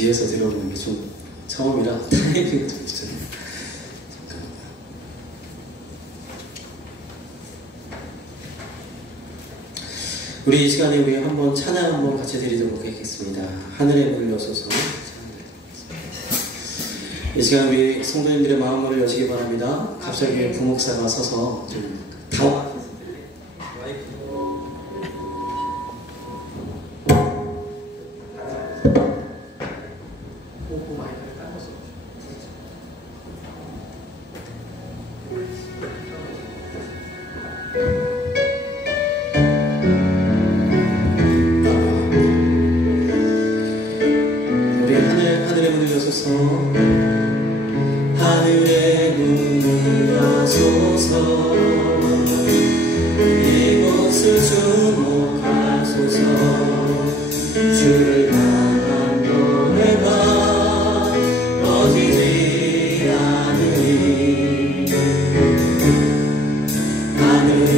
뒤에서 들어보는 게 좀 처음이라 타이밍이 좀 있잖아요. 우리 이 시간에 우리 한번 찬양 한번 같이 드리도록 하겠습니다. 하늘에 물려서서. 이 시간 우리 성도님들의 마음을 여시기 바랍니다. 갑자기 부목사가 서서 좀 다 하늘의 문을 여소서 이곳을 주목하소서 주를 향한 노래가 꺼지지 않으리 하늘을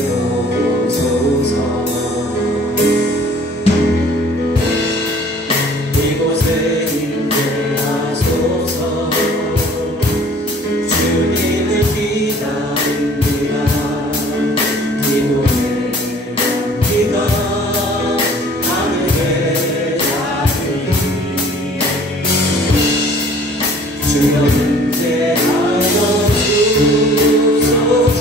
열어보소서 이곳에 임재하소서 주님을 기다립니다. 기도의 기가 하늘에 닿으리 주여 임재하여 주소서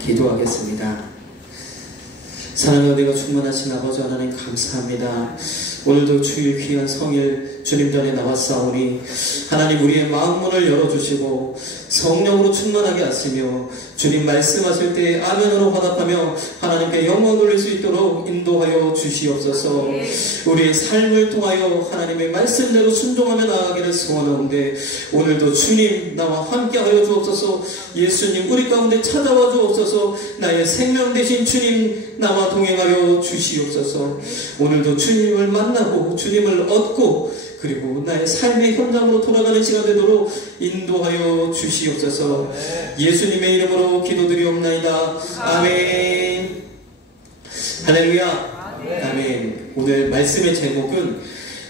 기도하겠습니다. 사랑하는 은혜가 충만하신 아버지 하나님 감사합니다. 오늘도 주의 귀한 성일 주님 전에 나왔사오니 하나님 우리의 마음문을 열어주시고 성령으로 충만하게 하시며 주님 말씀하실 때 아멘으로 화답하며 하나님께 영광 돌릴 수 있도록 인도하여 주시옵소서. 우리의 삶을 통하여 하나님의 말씀대로 순종하며 나아가기를 소원하는데 오늘도 주님 나와 함께하여 주옵소서. 예수님 우리 가운데 찾아와 주옵소서. 나의 생명 되신 주님 나와 동행하여 주시옵소서. 오늘도 주님을 만나고 주님을 얻고 그리고 나의 삶의 현장으로 돌아가는 시간 되도록 인도하여 주시옵소서. 예수님의 이름으로 기도드리옵나이다. 아멘. 할렐루야. 아멘. 오늘 말씀의 제목은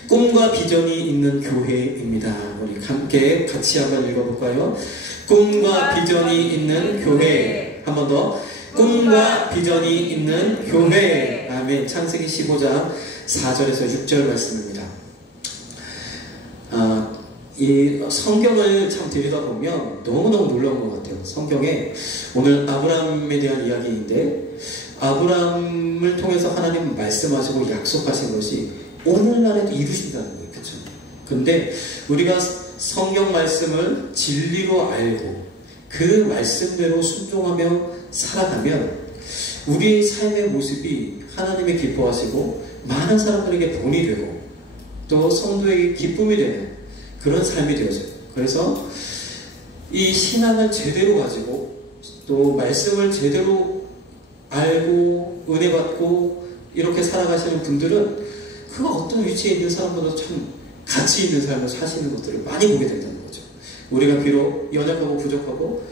꿈과 비전이 있는 교회입니다. 우리 함께 같이 한번 읽어볼까요? 꿈과 비전이 있는 교회. 한 번 더. 꿈과 비전이 있는 교회. 아멘. 창세기 15장 4절에서 6절 말씀입니다. 이 성경을 참 들여다보면 너무너무 놀라운 것 같아요. 성경에 오늘 아브라함에 대한 이야기인데, 아브라함을 통해서 하나님 말씀하시고 약속하신 것이 오늘날에도 이루신다는 거예요. 그렇죠? 근데 우리가 성경 말씀을 진리로 알고 그 말씀대로 순종하며 살아가면 우리의 삶의 모습이 하나님의 기뻐하시고 많은 사람들에게 본이 되고 또 성도에게 기쁨이 되는 그런 삶이 되어져요. 그래서 이 신앙을 제대로 가지고 또 말씀을 제대로 알고 은혜 받고 이렇게 살아가시는 분들은 그 어떤 위치에 있는 사람보다 참 가치 있는 삶을 사시는 것들을 많이 보게 된다는 거죠. 우리가 비록 연약하고 부족하고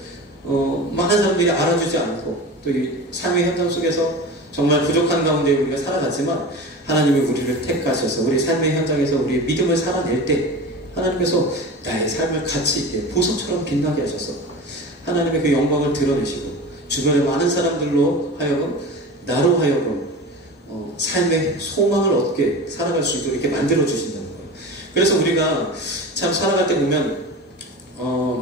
많은 사람들이 알아주지 않고 또 이 삶의 현장 속에서 정말 부족한 가운데 우리가 살아가지만 하나님이 우리를 택하셔서 우리 삶의 현장에서 우리의 믿음을 살아낼 때 하나님께서 나의 삶을 가치 있게 보석처럼 빛나게 하셔서 하나님의 그 영광을 드러내시고 주변의 많은 사람들로 하여금 나로 하여금 삶의 소망을 얻게 살아갈 수 있도록 이렇게 만들어 주신다는 거예요. 그래서 우리가 참 살아갈 때 보면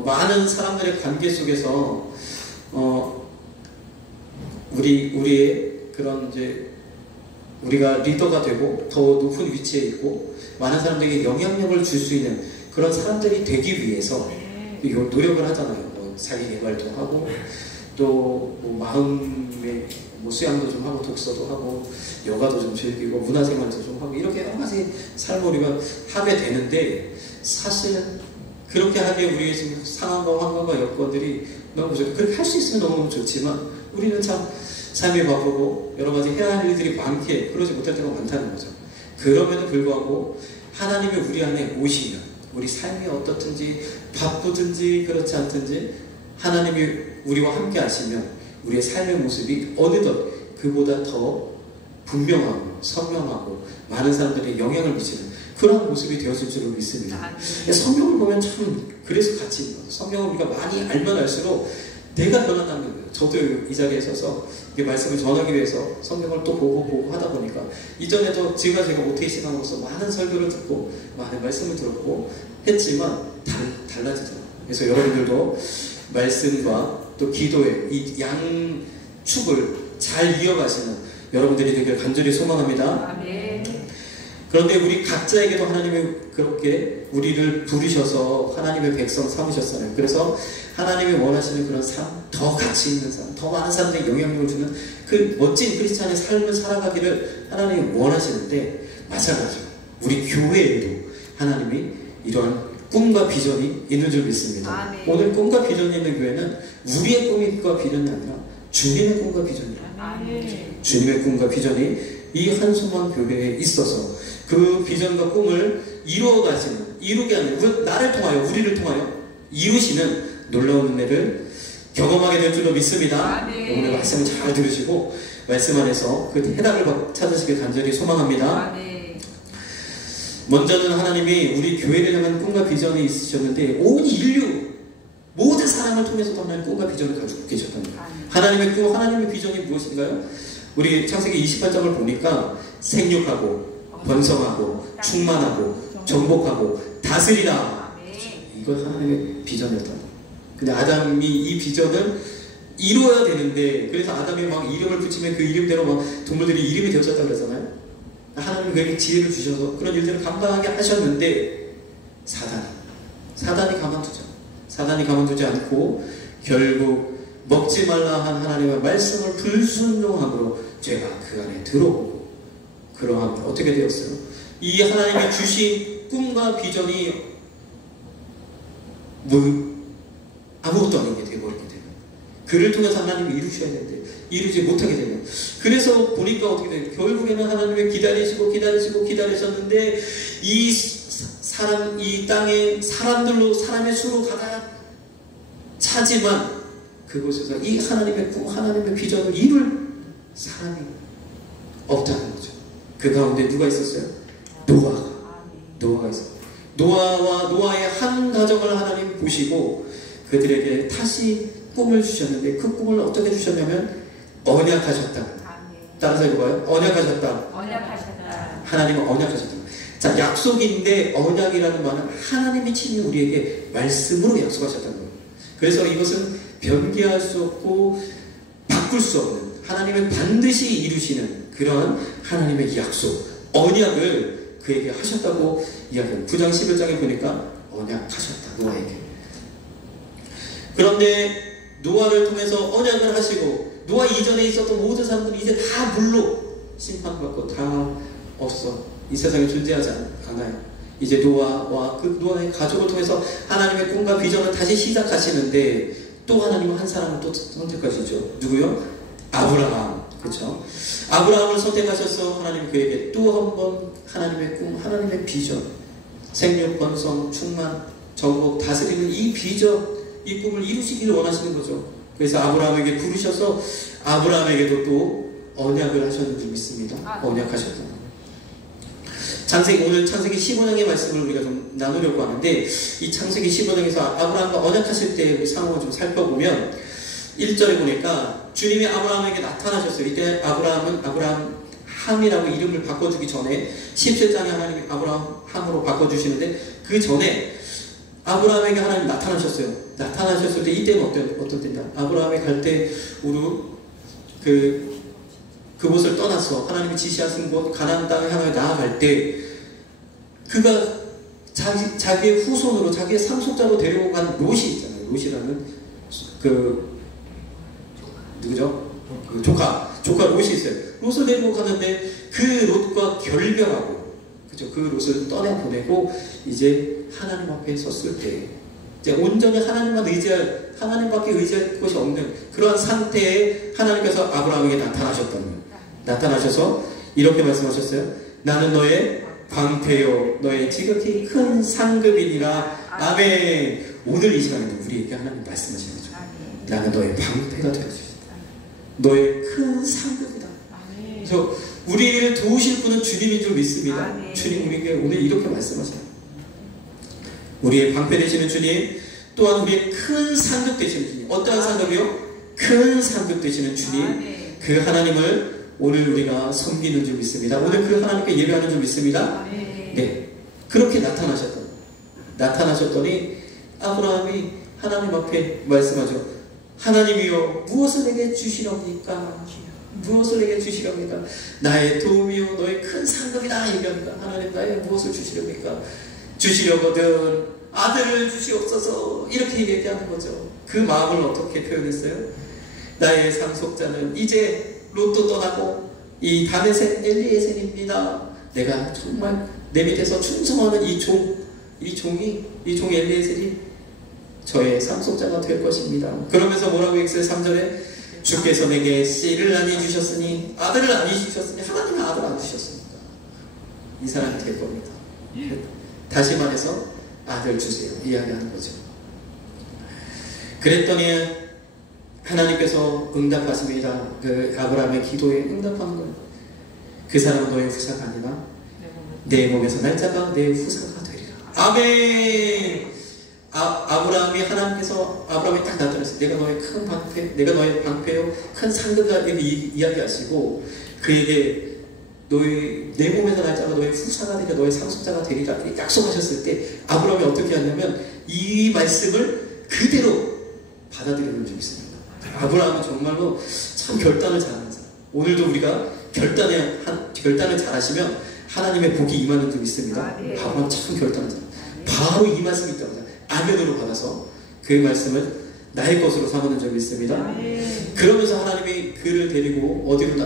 많은 사람들의 관계 속에서 우리의 그런 이제 우리가 리더가 되고 더 높은 위치에 있고 많은 사람들에게 영향력을 줄 수 있는 그런 사람들이 되기 위해서 노력을 하잖아요. 자기 개발도 하고 또 마음의 수양도 좀 하고 독서도 하고 여가도 좀 즐기고 문화생활도 좀 하고 이렇게 여러 가지 삶을 우리가 하게 되는데 사실은 그렇게 하기에 우리의 지금 상황과 환경과 여건들이 너무 좋죠. 그렇게 할 수 있으면 너무너무 좋지만 우리는 참 삶이 바쁘고 여러 가지 해야 할 일들이 많기에 그러지 못할 때가 많다는 거죠. 그럼에도 불구하고 하나님이 우리 안에 오시면 우리 삶이 어떻든지 바쁘든지 그렇지 않든지 하나님이 우리와 함께 하시면 우리의 삶의 모습이 어느덧 그보다 더 분명하고 선명하고 많은 사람들에게 영향을 미치는 그런 모습이 되어질 줄로 믿습니다. 성경을 보면 참 그래서 가치 있는 거예요. 성경을 우리가 많이 알면 알수록 내가 변한다는 거예요. 저도 이 자리에 서서 이 말씀을 전하기 위해서 성경을 또 보고 하다 보니까 이전에도 제가 오태희 신앙으로서 많은 설교를 듣고 많은 말씀을 들었고 했지만 달라지잖아요. 그래서 여러분들도 말씀과 또 기도의 이 양축을 잘 이어가시는 여러분들이 되길 간절히 소망합니다. 아멘. 그런데 우리 각자에게도 하나님이 그렇게 우리를 부르셔서 하나님의 백성 삼으셨잖아요. 그래서 하나님이 원하시는 그런 삶, 더 가치 있는 삶, 더 많은 사람들에게 영향력을 주는 그 멋진 크리스찬의 삶을 살아가기를 하나님이 원하시는데 마찬가지로 우리 교회에도 하나님이 이러한 꿈과 비전이 있는 줄 믿습니다. 아멘. 오늘 꿈과 비전이 있는 교회는 우리의 꿈과 비전이 아니라 주님의 꿈과 비전이에요. 아멘. 주님의 꿈과 비전이 이 한소만 교회에 있어서 그 비전과 꿈을 이루게 하는 나를 통하여 우리를 통하여 이루시는 놀라운 은혜를 경험하게 될 줄로 믿습니다. 아멘. 오늘 말씀을 잘 들으시고 말씀 안에서 그 해답을 찾으시길 간절히 소망합니다. 아멘. 먼저는 하나님이 우리 교회를 향한 꿈과 비전이 있으셨는데 온 인류 모든 사람을 통해서도 하나님 꿈과 비전을 가지고 계셨답니다. 하나님의 꿈, 하나님의 비전이 무엇인가요? 우리 창세기 28장을 보니까 생육하고 번성하고 충만하고 정복하고 다스리라. 이거 하나님의 비전이었다. 근데 아담이 이 비전을 이루어야 되는데 그래서 아담이 막 이름을 붙이면 그 이름대로 막 동물들이 이름이 되어졌다고 그러잖아요. 하나님이 그에게 지혜를 주셔서 그런 일들을 감당하게 하셨는데 사단이 가만두죠. 사단이 가만두지 않고 결국 먹지 말라 한 하나님의 말씀을 불순종함으로 죄가 그 안에 들어오고 그러한 어떻게 되었어요? 이 하나님이 주신 꿈과 비전이 아무것도 아닌 게 되어버리게 되는 그를 통해서 하나님이 이루셔야 되는데 이루지 못하게 되는 그래서 보니까 어떻게 돼요? 결국에는 하나님이 기다리셨는데 이 땅에 사람의 수로 가득 차지만 그곳에서 이 하나님의 꿈, 하나님의 비전을 이룰 사람이 없다는 거죠. 그 가운데 누가 있었어요? 노아가. 노아가 있어요. 노아의 한 가정을 하나님 보시고 그들에게 다시 꿈을 주셨는데 그 꿈을 어떻게 주셨냐면 언약하셨다. 따라서 읽어봐요. 언약하셨다. 하나님은 언약하셨다. 자, 약속인데 언약이라는 말은 하나님이 친히 우리에게 말씀으로 약속하셨다는 거예요. 그래서 이것은 변개할 수 없고 바꿀 수 없는 하나님은 반드시 이루시는 그런 하나님의 약속, 언약을 그에게 하셨다고 이야기합니다. 9장 11장에 보니까 언약하셨다. 노아에게. 그런데 노아를 통해서 언약을 하시고 노아 이전에 있었던 모든 사람들이 이제 다 물로 심판받고 다 없어. 이 세상에 존재하지 않아요. 이제 노아와 그 노아의 가족을 통해서 하나님의 꿈과 비전을 다시 시작하시는데 또 하나님은 한 사람을 또 선택하시죠. 누구요? 아브라함. 그렇죠? 아브라함을 선택하셔서 하나님 그에게 또 한 번 하나님의 꿈, 하나님의 비전, 생육, 번성, 충만, 정복, 다스리는 이 비전, 이 꿈을 이루시기를 원하시는 거죠. 그래서 아브라함에게 부르셔서 아브라함에게도 또 언약을 하셨는 줄 믿습니다. 언약하셨다. 오늘 창세기 15장의 말씀을 우리가 좀 나누려고 하는데 이 창세기 15장에서 아브라함과 언약하실 때 상황을 좀 살펴보면 1절에 보니까 주님이 아브라함에게 나타나셨어요. 이때 아브라함은 아브라함이라고 이름을 바꿔주기 전에 17장에 하나님이 아브라함으로 바꿔주시는데 그 전에 아브라함에게 하나님이 나타나셨어요. 나타나셨을 때 이때는 어떤 때냐? 아브라함이 갈 때 그곳을 떠나서 하나님이 지시하신 곳 가나안 땅에 향해 나아갈 때 그가 자기의 후손으로 자기의 상속자로 데리고 간 롯이 있잖아요. 롯이라는 누구죠? 조카 롯이 있어요. 롯을 데리고 가는데 그 롯과 결별하고 그죠? 그 롯을 떠내보내고 이제 하나님 앞에 섰을 때 이제 온전히 하나님밖에 의지할 것이 없는 그러한 상태에 하나님께서 아브라함에게 나타나셔서 이렇게 말씀하셨어요. 나는 너의 방패요 너의 지극히 큰 상급이니라. 아멘. 오늘 이 시간에 우리에게 하나님 말씀하시는 거죠. 나는 너의 방패가 되어주시다. 너의 큰 상급이다. 그래서 우리를 도우실 분은 주님인 줄 믿습니다. 주님 우리에게 오늘 이렇게 말씀하세요. 우리의 방패 되시는 주님, 또한 우리의 큰 상급 되시는 주님. 어떠한 상급이요? 큰 상급 되시는 주님. 그 하나님을 오늘 우리가 섬기는 줄 믿습니다. 오늘 그 하나님께 예배하는 줄 믿습니다. 네, 그렇게 나타나셨더니 아브라함이 하나님 앞에 말씀하죠. 하나님이여 무엇을 내게 주시렵니까? 무엇을 내게 주시렵니까? 나의 도움이요 너의 큰 상급이다 얘기합니다. 하나님 나의 무엇을 주시렵니까? 주시려거든 아들을 주시옵소서 이렇게 얘기하는 거죠. 그 마음을 어떻게 표현했어요? 나의 상속자는 이제 롯도 떠나고 이 다메섹 엘리에셀입니다. 내가 정말 내 밑에서 충성하는 이 종이 엘리에셀이 저의 상속자가 될 것입니다. 그러면서 뭐라고 했어요? 3절에 주께서 내게 씨를 아니 주셨으니 아들을 아니 주셨으니 하나님의 아들 안 주셨습니까? 이 사람이 될 겁니다. 다시 말해서 아들 주세요 이야기하는 거죠. 그랬더니 하나님께서 응답하십니다. 그 아브라함의 기도에 응답하는 거예요. 그 사람은 너의 후사가 아니라 내 몸에서 날짜가 내 후사가 되리라. 아멘. 아브라함이 하나님께서 아브라함이 딱 나타났어요. 내가 너의 큰 방패, 내가 너의 방패요 큰 상급이다 이렇게 이야기하시고 그에게 내 몸에서 날짜가 너의 후사가 되리라 너의 상속자가 되리라 이렇게 약속하셨을 때 아브라함이 어떻게 하냐면 이 말씀을 그대로 받아들이는 줄 믿습니다. 아브라함은 정말로 참 결단을 잘하는 사람. 오늘도 우리가 결단을 잘하시면 하나님의 복이 임하는 줄 믿습니다. 아브라함 참 결단을 잘해요. 바로 이 말씀이 있다고 아멘으로 받아서 그 말씀을 나의 것으로 삼는 줄 믿습니다. 그러면서 하나님이 그를 데리고 어디로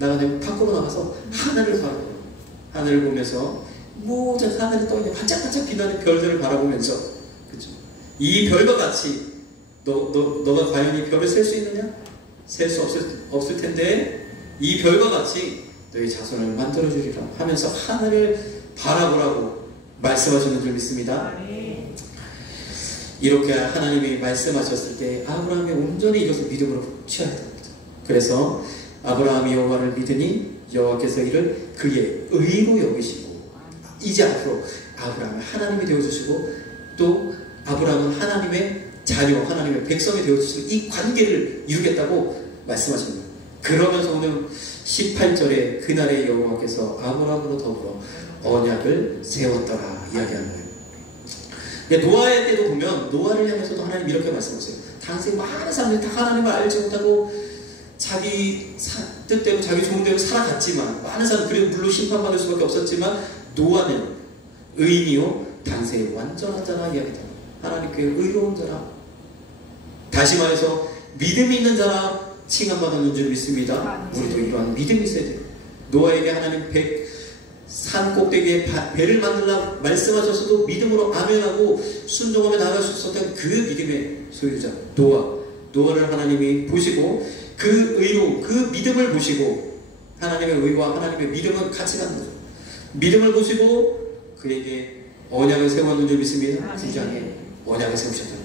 나가냐면 밖으로 나가서 하늘을 바라보고 하늘을 보면서 모든 하늘에 떠있는 반짝반짝 빛나는 별들을 바라보면서 그렇죠? 이 별과 같이 너가 과연 이 별을 셀 수 있느냐? 셀 수 없을 텐데 이 별과 같이 너의 자손을 만들어주리라 하면서 하늘을 바라보라고 말씀하시는 줄 믿습니다. 이렇게 하나님이 말씀하셨을 때 아브라함이 온전히 이것을 믿음으로 취하였다. 그래서 아브라함이 여호와를 믿으니 여호와께서 이를 그의 의로 여기시고 이제 앞으로 아브라함을 하나님이 되어주시고 또 아브라함은 하나님의 자녀, 하나님의 백성이 되어주시고 이 관계를 이루겠다고 말씀하십니다. 그러면서 오늘 18절에 그날의 여호와께서 아브라함으로 더불어 언약을 세웠더라 이야기하는 거예요. 노아의 때도 보면 노아를 향해서도 하나님 이렇게 말씀하세요. 당시 많은 사람들이 다 하나님을 알지 못하고 자기 뜻대로 자기 좋은 대로 살아갔지만 많은 사람 그리고 물론 심판받을 수밖에 없었지만 노아는 의인이요 당시에 완전한 자라 이야기다. 하나님께 의로운 자라, 다시 말해서 믿음이 있는 자라 칭함받는 줄 믿습니다. 우리도 이러한 믿음이 있어야 돼요. 노아에게 하나님 산 꼭대기에 배를 만들라 말씀하셨어도 믿음으로 아멘하고 순종하며 나아갈 수 있었던 그 믿음의 소유자 노아를 하나님이 보시고 그 의로 그 믿음을 보시고 하나님의 의와 하나님의 믿음은 같이 가는 거죠. 믿음을 보시고 그에게 언약을 세웠는 줄 믿습니다. 9장에 언약을 세우셨다.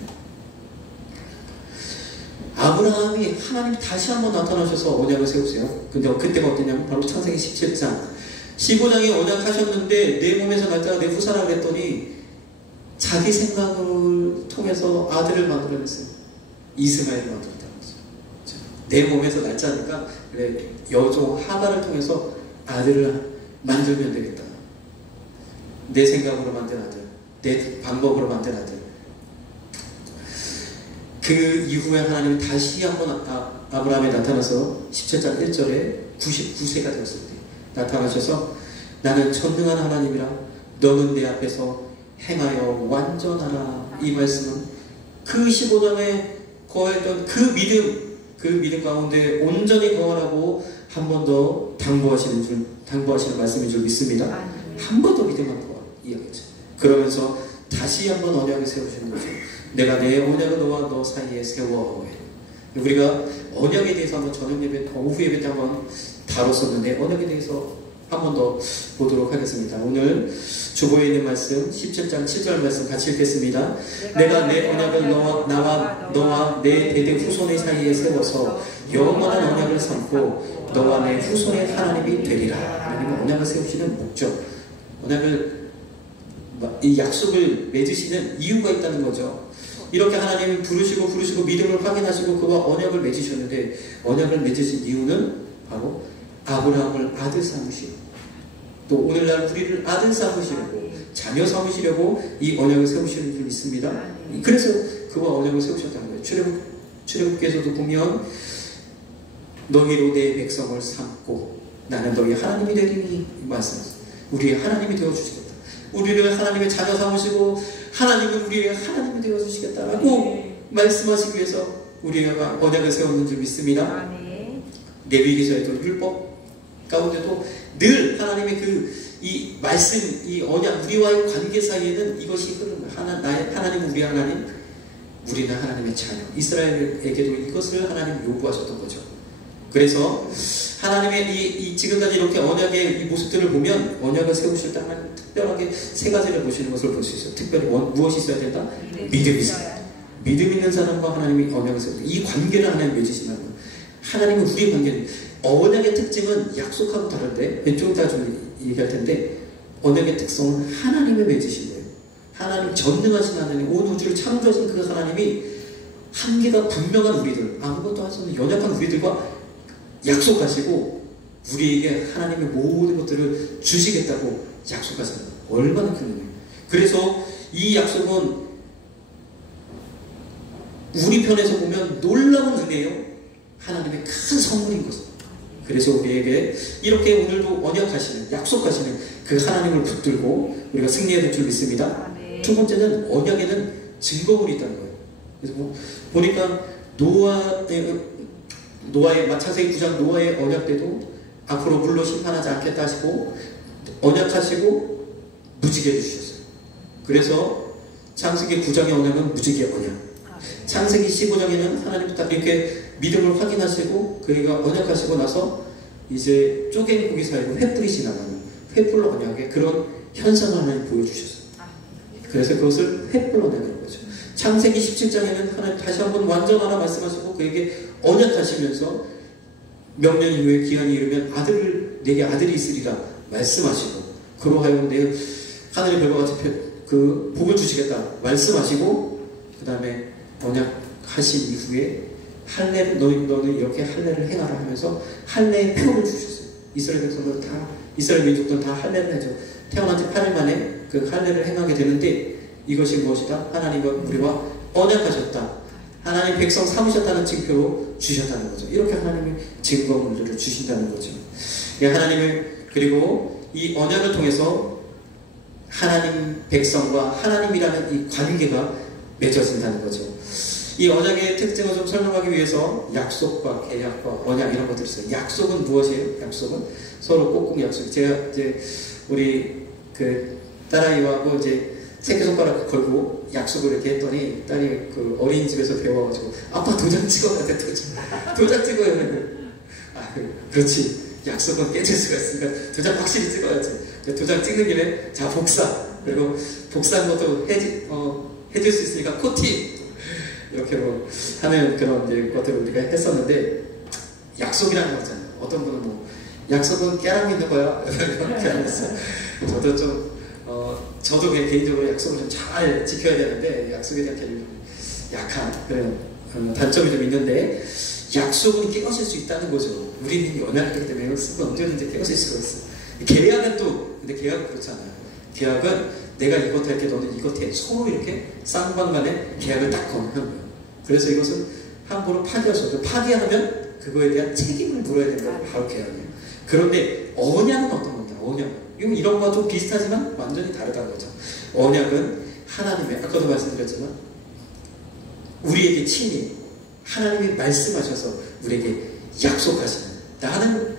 아브라함이 하나님이 다시 한번 나타나셔서 언약을 세우세요. 근데 그때가 어땠냐면 바로 창세기 17장 15장에 언약하셨는데 내 몸에서 날 자가 내 후사라 그랬더니 자기 생각을 통해서 아들을 만들어냈어요. 이스마엘을 만들었다는 거죠. 내 몸에서 날 자니까 그래 여종 하가를 통해서 아들을 만들면 되겠다. 내 생각으로 만든 아들, 내 방법으로 만든 아들. 그 이후에 하나님이 다시 한번 아브라함에 나타나서 17장 1절에 99세가 되었을 때 나타나셔서 나는 전능한 하나님이라 너는 내 앞에서 행하여 완전하라. 이 말씀은 그 15장에 거했던 그 믿음 가운데 온전히 거하라고 한 번 더 당부하시는 말씀인 줄 믿습니다. 한 번 더 믿음만 거하 이야기죠. 그러면서 다시 한번 언약을 세우시는 거죠. 내가 내 언약을 너와 너 사이에 세워. 우리가 언약에 대해서 한번 저녁 예배, 오후 예배 때 한번 다뤘었는데 언약에 대해서 한 번 더 보도록 하겠습니다. 오늘 주보에 있는 말씀 17장 7절 말씀 같이 읽겠습니다. 내가 내 언약을 너와 내 대대 후손의 사이에 세워서 영원한 언약을 삼고 너와 내 후손의 하나님이 되리라. 하나님은 언약을 세우시는 목적, 이 약속을 맺으시는 이유가 있다는 거죠. 이렇게 하나님이 부르시고 믿음을 확인하시고 그와 언약을 맺으셨는데 언약을 맺으신 이유는 바로 아브라함을 아들 삼으시고 또 오늘날 우리를 아들 삼으시려고 자녀 삼으시려고 이 언약을 세우시는 줄 믿습니다. 그래서 그와 언약을 세우셨다는 거예요. 출애굽기에서도 보면 너희로 내 백성을 삼고 나는 너희 하나님이 되리니 말씀하셨어요. 우리의 하나님이 되어주시겠다. 우리를 하나님의 자녀 삼으시고 하나님은 우리의 하나님이 되어주시겠다라고 말씀하시기 위해서 우리가 언약을 세웠는 줄 믿습니다. 레위기서에도 율법 가운데도 늘 하나님의 이 말씀, 이 언약, 우리와의 관계 사이에는 이것이 하나님은 우리 하나님, 우리는 하나님의 자녀. 이스라엘에게도 이것을 하나님 요구하셨던 거죠. 그래서 하나님의 지금까지 이렇게 언약의 이 모습들을 보면 언약을 세우실 때 하나님 특별하게 세 가지를 보시는 것을 볼 수 있어요. 특별히 무엇이 있어야 된다? 믿음이 있어요. 믿음 있는 사람과 하나님이 언약을 세우고 이 관계를 하나님 맺으신다는 거예요. 하나님은 우리의 관계는 언약의 특징은 약속하고 다른데 좀 이따 좀 얘기할 텐데 언약의 특성은 하나님의 맺으신 거예요. 하나님 전능하신 하나님, 온 우주를 창조하신 그 하나님이 한계가 분명한 우리들, 아무것도 할 수 없는 연약한 우리들과 약속하시고 우리에게 하나님의 모든 것들을 주시겠다고 약속하셨어요. 얼마나 큰 은혜예요. 그래서 이 약속은 우리 편에서 보면 놀라운 은혜요. 하나님의 큰 선물인 것입니다. 그래서 우리에게 이렇게 오늘도 언약하시는, 약속하시는 그 하나님을 붙들고 우리가 승리해야 될 줄 믿습니다. 두 번째는 언약에는 증거물이 있다는 거예요. 그래서 보니까 노아의 창세기 9장 노아의 언약 때도 앞으로 물로 심판하지 않겠다 하시고 언약하시고 무지개 해주셨어요. 그래서 창세기 9장의 언약은 무지개 언약. 창세기 15장에는 하나님 딱 이렇게 믿음을 확인하시고 그가 언약하시고 나서 이제 쪼갠 고기 사이로 횃불이 지나가는 횃불 언약의 그런 현상을 하나님 보여주셨어요. 그래서 그것을 횃불 언약이라고 하죠. 창세기 17장에는 하나님 다시 한번 완전하라 말씀하시고 그에게 언약하시면서 명년 이후에 기한이 이르면 내게 아들이 있으리라 말씀하시고 그로하여 하늘의 별과 같이 그 복을 주시겠다 말씀하시고 그 다음에 언약하신 이후에 할례 너는 이렇게 할례를 행하라 하면서 할례의 표를 주셨어요. 이스라엘 백성들 다 이스라엘 민족들은 다 할례를 하죠. 태어난 지 8일 만에 그 할례를 행하게 되는데 이것이 무엇이다? 하나님과 우리와 언약하셨다. 하나님 백성 삼으셨다는 증표로 주셨다는 거죠. 이렇게 하나님이 증거물들을 주신다는 거죠. 하나님을 그리고 이 언약을 통해서 하나님 백성과 하나님이라는 이 관계가 맺어진다는 거죠. 이 언약의 특징을 좀 설명하기 위해서 약속과 계약과 언약 이런 것들이 있어요. 약속은 무엇이에요? 약속은 서로 꼭꼭 약속. 제가 이제 우리 그 딸아이하고 이제 새끼손가락 걸고 약속을 이렇게 했더니 딸이 그 어린이집에서 배워가지고 아빠 도장 찍어야 돼. 도장 찍어야 돼. 아 그렇지. 약속은 깨질 수가 있으니까 도장 확실히 찍어야지. 도장 찍는 김에 자 복사 그리고 복사한 것도 해줄 수 있으니까 코팅 이렇게 하는 그런 이제 것들을 우리가 했었는데 약속이라는 거 있잖아요. 어떤 분은 뭐 약속은 깨라고 있는 거야 이렇게 하면서 저도 좀 저도 그냥 개인적으로 약속을 좀 잘 지켜야 되는데 약속에 대한 좀 약한 그런 단점이 좀 있는데 약속은 깨어질 수 있다는 거죠. 우리는 연약하기 때문에 약속은 언제든지 깨어질 수가 있어. 계약은 또 근데 계약은 그렇잖아요. 계약은 내가 이것 할게 너는 이것 해. 서로 이렇게 쌍방간에 계약을 딱 거는 거예요. 그래서 이것은 함부로 파기할 수 없어요. 파기하면 그거에 대한 책임을 물어야 된다는 게 바로 계약이에요. 그런데 언약은 어떤 겁니까? 언약. 이런 거와 좀 비슷하지만 완전히 다르다는 거죠. 언약은 하나님의 아까도 말씀드렸지만 우리에게 친히 하나님이 말씀하셔서 우리에게 약속하시는 나는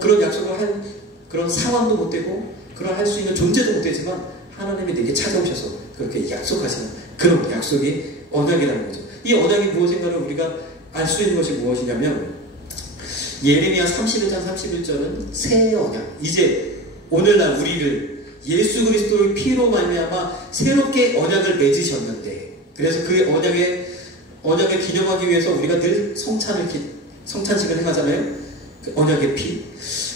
그런 약속을 할 그런 상황도 못 되고 그런 할 수 있는 존재도 못 되지만 하나님이 내게 찾아오셔서 그렇게 약속하시는 그런 약속이 언약이라는 거죠. 이 언약이 무엇인가를 우리가 알 수 있는 것이 무엇이냐면 예레미야 31장 31절은 새 언약. 이제 오늘날 우리를 예수 그리스도의 피로 말미암아 새롭게 언약을 맺으셨는데 그래서 그 언약을 기념하기 위해서 우리가 늘 성찬식을 행하잖아요. 그 언약의 피.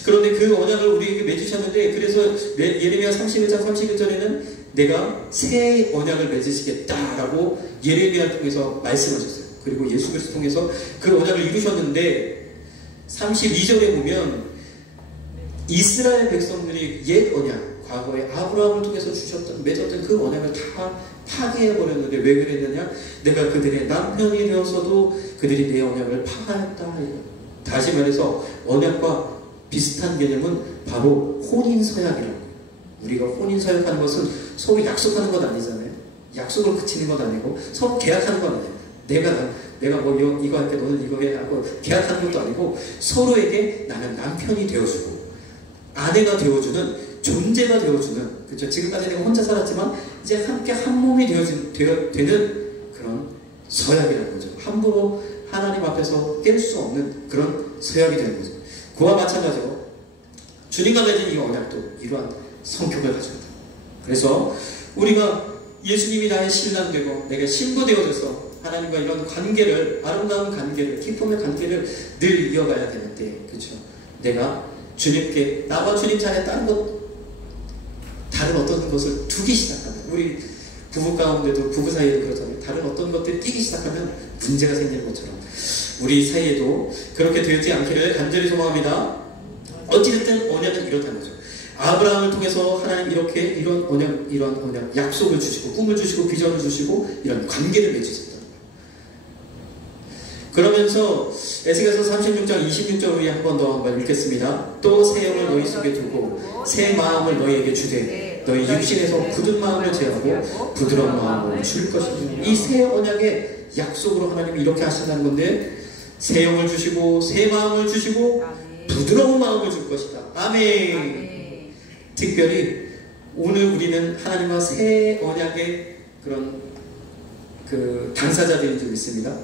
그런데 그 언약을 우리에게 맺으셨는데 그래서 예레미야 31장 31절에는 내가 새 언약을 맺으시겠다라고 예레미야를 통해서 말씀하셨어요. 그리고 예수 그리스도 통해서 그 언약을 이루셨는데 32절에 보면 이스라엘 백성들이 옛 언약, 과거에 아브라함을 통해서 맺었던 그 언약을 다 파괴해버렸는데 왜 그랬느냐? 내가 그들의 남편이 되었어도 그들이 내 언약을 파괴했다. 다시 말해서 언약과 비슷한 개념은 바로 혼인서약이라고 해요. 우리가 혼인서약하는 것은 서로 약속하는 것 아니잖아요. 약속을 그치는 것 아니고 서로 계약하는 것 아니에요. 내가 뭐 이거 할게 너는 이거 해 하고 계약하는 것도 아니고 서로에게 나는 남편이 되어주고 아내가 되어주는 존재가 되어주는 그렇죠. 지금까지 내가 혼자 살았지만 이제 함께 한 몸이 되는 그런 서약이라는 거죠. 함부로 하나님 앞에서 깰 수 없는 그런 서약이 되는 거죠. 그와 마찬가지로 주님과 맺은 이 언약도 이러한 성격을 가지고 있다. 그래서 우리가 예수님이 나의 신랑 되고 내가 신부 되어져서 하나님과 이런 관계를 아름다운 관계를 기쁨의 관계를 늘 이어가야 되는데 그렇죠. 내가 주님께 나와 주님 자리에 다른 어떤 것을 두기 시작하면 우리 부부 가운데도 부부 사이에도 그렇잖아요. 다른 어떤 것들이 끼기 시작하면 문제가 생기는 것처럼 우리 사이에도 그렇게 되지 않기를 간절히 소망합니다. 어찌됐든 언약은 이렇다는 거죠. 아브라함을 통해서 하나님 이렇게 이런 언약 약속을 주시고 꿈을 주시고 비전을 주시고 이런 관계를 맺으셨다. 그러면서 에스겔서 36장 26절 위에 한 번 읽겠습니다. 또 새 영을 너희 속에 두고 새 마음을 너희에게 주되 너희 육신에서 굳은 마음을 제하고 부드러운 마음을 줄 것이니 이 새 언약의 약속으로 하나님이 이렇게 하신다는 건데 새 영을 주시고 새 마음을 주시고 부드러운 마음을 줄 것이다. 아멘. 특별히 오늘 우리는 하나님과 새 언약의 그런 당사자들인 줄 믿습니다.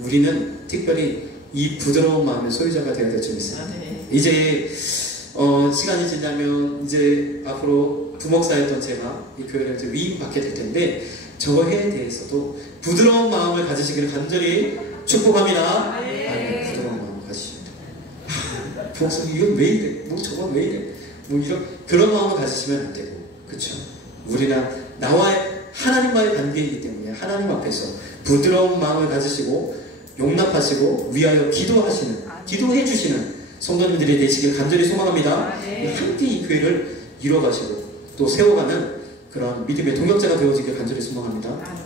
우리는 특별히 이 부드러운 마음의 소유자가 되어야 될 줄 믿습니다. 이제 시간이 지나면 이제 앞으로 부목사였던 제가 이 교회를 이제 위임받게 될 텐데 저에 대해서도 부드러운 마음을 가지시기를 간절히 축복합니다. 아니, 부드러운 마음을 가지시면 부목사님 이건 왜 이래? 뭐 저건 왜 이래? 뭐 이런 그런 마음을 가지시면 안 되고 그렇죠? 우리나 나와 하나님과의 관계이기 때문에 하나님 앞에서 부드러운 마음을 가지시고 용납하시고 위하여 기도해 주시는 성도님들이 되시길 간절히 소망합니다. 함께 이 교회를 이뤄가시고 또 세워가는 그런 믿음의 동역자가 되어지길 간절히 소망합니다.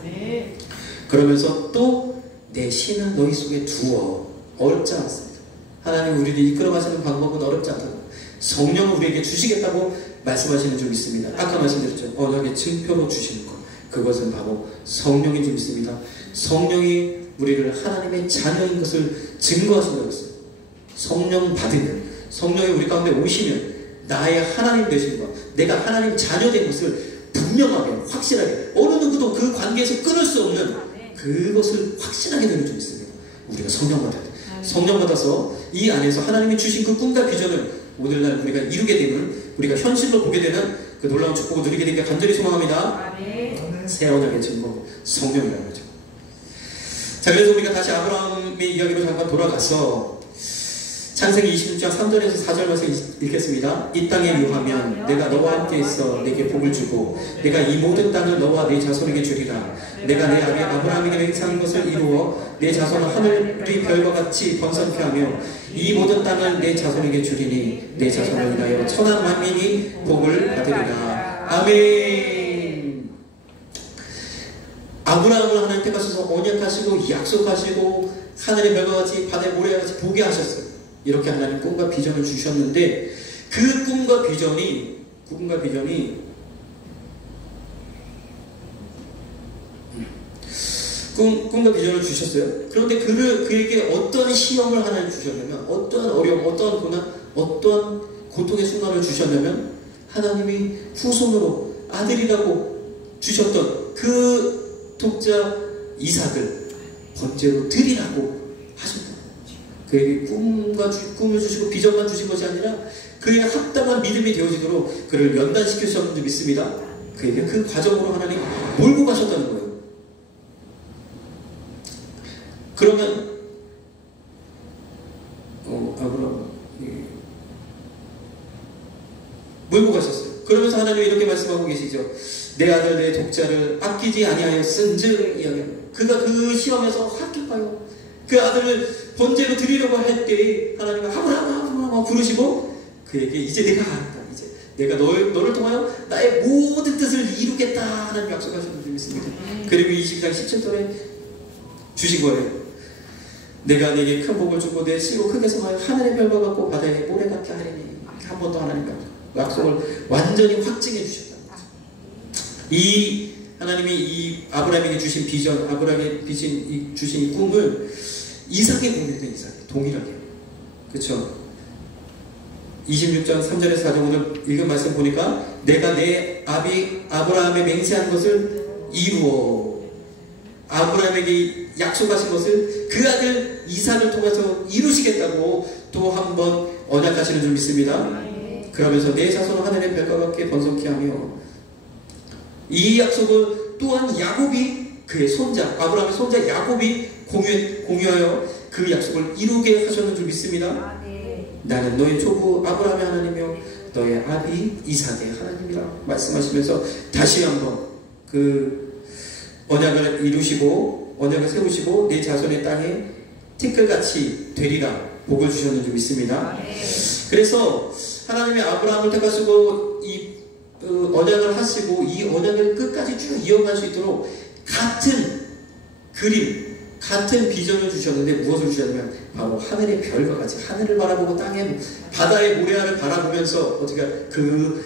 그러면서 또 내 신은 너희 속에 두어. 어렵지 않습니다. 하나님 우리를 이끌어가시는 방법은 어렵지 않다고, 성령을 우리에게 주시겠다고 말씀하시는 줄 믿습니다. 아까 말씀드렸죠. 언약의 증표로 주시는 것, 그것은 바로 성령인 줄 믿습니다. 성령이 우리를 하나님의 자녀인 것을 증거하신다고 했어요. 성령 받으면, 성령이 우리 가운데 오시면 나의 하나님 되신 것, 내가 하나님 자녀된 것을 분명하게 확실하게 어느 누구도 그 관계에서 끊을 수 없는 그것을 확실하게 되는 줄 믿습니다. 우리가 성령 받아야 돼. 성령 받아서 이 안에서 하나님이 주신 그 꿈과 비전을 오늘날 우리가 이루게 되는, 우리가 현실로 보게 되는 그 놀라운 축복을 누리게 되기를 간절히 소망합니다. 새 언약의 증거 성령이라는 거죠. 자, 그래서 우리가 다시 아브라함의 이야기로 잠깐 돌아가서 창세기 26장 3절에서 4절 말씀 읽겠습니다. 이 땅에 묘하면 내가 너와 함께 있어 내게 복을 주고 내가 이 모든 땅을 너와 네 자손에게 주리라. 내가 내 아비 아브라함에게 맹세한 것을 이루어 내 자손을 하늘의 별과 같이 번성케 하며 이 모든 땅을 내 자손에게 주리니 내 자손을 인하여 천한 만민이 복을 받으리라. 아멘. 아브라함을 하나님 택하셔서 언약하시고 약속하시고 하늘의 별과 같이 바다의 모래와 같이 보게 하셨어요. 이렇게 하나님 꿈과 비전을 주셨는데 그 꿈과 비전이 꿈과 비전을 주셨어요. 그런데 그에게 어떤 시험을 하나님 주셨냐면, 어떠한 어려움, 어떠한 고난, 어떠한 고통의 순간을 주셨냐면, 하나님이 후손으로 아들이라고 주셨던 그 독자 이삭을 번제로 드리라고 하셨다. 그에게 꿈을 주시고 비전만 주신 것이 아니라 그의 합당한 믿음이 되어지도록 그를 연단시키셨는 줄 믿습니다. 그에게 그 과정으로 하나님 몰고 가셨다는 거예요. 그러면 아브라함 몰고 가셨어요. 그러면서 하나님이 이렇게 말씀하고 계시죠. 내 아들 내 독자를 아끼지 아니하였은즉 이야기합니다. 그가 그 시험에서 합격하여 그 아들을 번제로 드리려고 할 때 하나님은 아브라함 부르시고 그에게 이제 내가 알았다. 이제 내가 너를 통하여 나의 모든 뜻을 이루겠다 하나님 약속하셨는 줄 믿습니다. 그리고 22장 17절에 주신 거예요. 내가 내게 큰 복을 주고 내 씨로 크게 성하여 하늘의 별과 같고 바다의 모래 같게 하리니. 한 번 더 하나님 약속을 완전히 확증해 주셨다는 거죠. 이 하나님이 이 아브라함에게 주신 비전, 아브라함에게 주신 이 꿈을 이삭에 공유된 이삭에 동일하게, 그렇죠? 26장 3절에서 4절 오늘 읽은 말씀 보니까 내가 내 아비 아브라함에 맹세한 것을 이루어, 아브라함에게 약속하신 것을 그 아들 이삭을 통해서 이루시겠다고 또 한 번 언약하시는 줄 믿습니다. 그러면서 내 자손은 하늘의 별과 같게 번성케 하며, 이 약속을 또한 야곱이 그의 손자 아브라함의 손자 야곱이 공유하여 그 약속을 이루게 하셨는 줄 믿습니다. 나는 너의 조부 아브라함의 하나님이며 너의 아비 이삭의 하나님이라 말씀하시면서 다시 한번 그 언약을 이루시고 언약을 세우시고 내 자손의 땅에 티끌같이 되리라 복을 주셨는 줄 믿습니다. 그래서 하나님이 아브라함을 택하시고 이 언약을 하시고 이 언약을 끝까지 쭉 이어갈 수 있도록 같은 그림, 같은 비전을 주셨는데 무엇을 주셨냐면 바로 하늘의 별과 같이 하늘을 바라보고 땅에 바다의 모래알을 바라보면서 어떻게 그